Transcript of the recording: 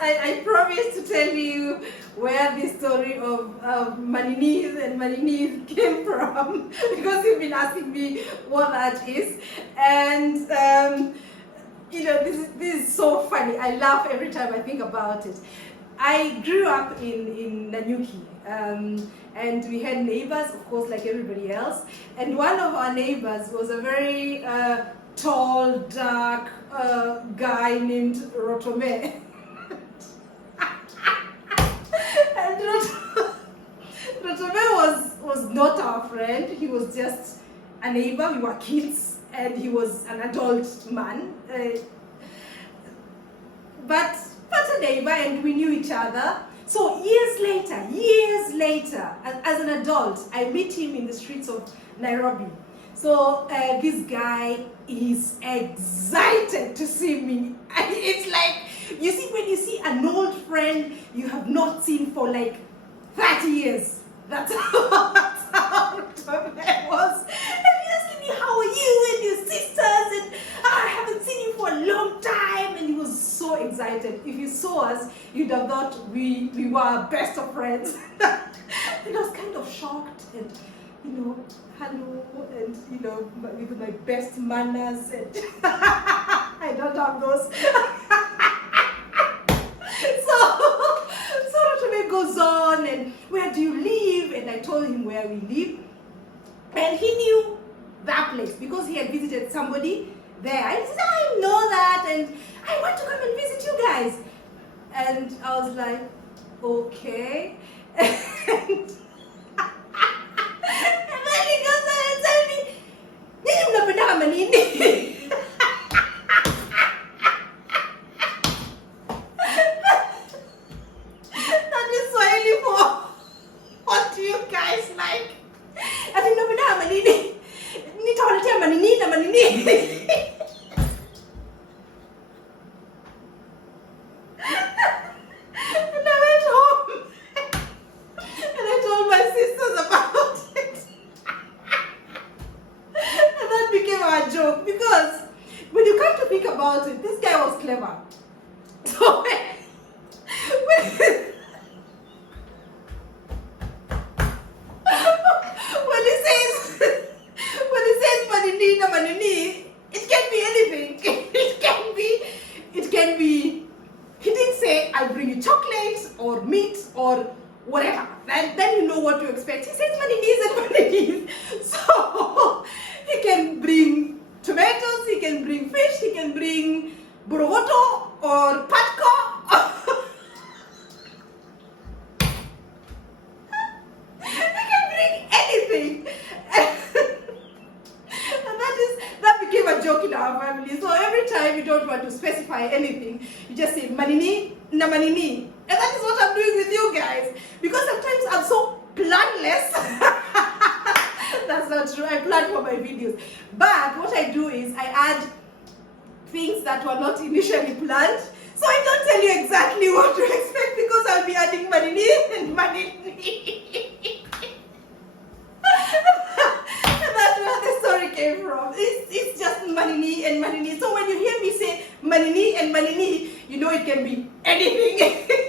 I promised to tell you where the story of Manini and Manini came from because you've been asking me what that is. And this is so funny. I laugh every time I think about it. I grew up in Nanyuki, and we had neighbors, of course, like everybody else. And one of our neighbors was a very tall, dark guy named Rotome. And Rotome was not our friend. He was just a neighbor. We were kids, and he was an adult man. But a neighbor, and we knew each other. So years later, as an adult, I meet him in the streets of Nairobi. So this guy is excited to see me. It's like, you see, when you see an old friend you have not seen for like 30 years. That's how it was. And he asked me, how are you and your sisters? And I haven't seen you for a long time. And he was so excited. If you saw us, you'd have thought we were best of friends. And I was kind of shocked and, hello, and, with my best manners. And I don't have those. So Rotome goes on, and where do you live? And I told him where we live. And he knew that place because he had visited somebody there. I said, I know that, and I want to come and visit you guys. And I was like, okay. And then he goes on and tells me, "Nini mnapenda Manini?" That is Swahili for what do you guys like? Ati mnapenda Manini? Nitawaletea Manini na Manini. Joke, because when you come to think about it, this guy was clever. So when he says Manini na Manini, it can be anything. It can be. He didn't say I'll bring you chocolates or meat or whatever. Then you know what to expect. He says Maninis and Maninis. So he can bring tomatoes, he can bring fish, he can bring borogoto or patko. He can bring anything. And that became a joke in our family. So every time you don't want to specify anything, you just say Manini na Manini. And that is what I'm doing with you guys. Because sometimes I'm so planless. That's not true. I plan for my videos. But what I do is I add things that were not initially planned. So I don't tell you exactly what to expect because I'll be adding Manini and Manini. And that's where the story came from. It's just Manini and Manini. So when you hear me say Manini and Manini, you know it can be anything.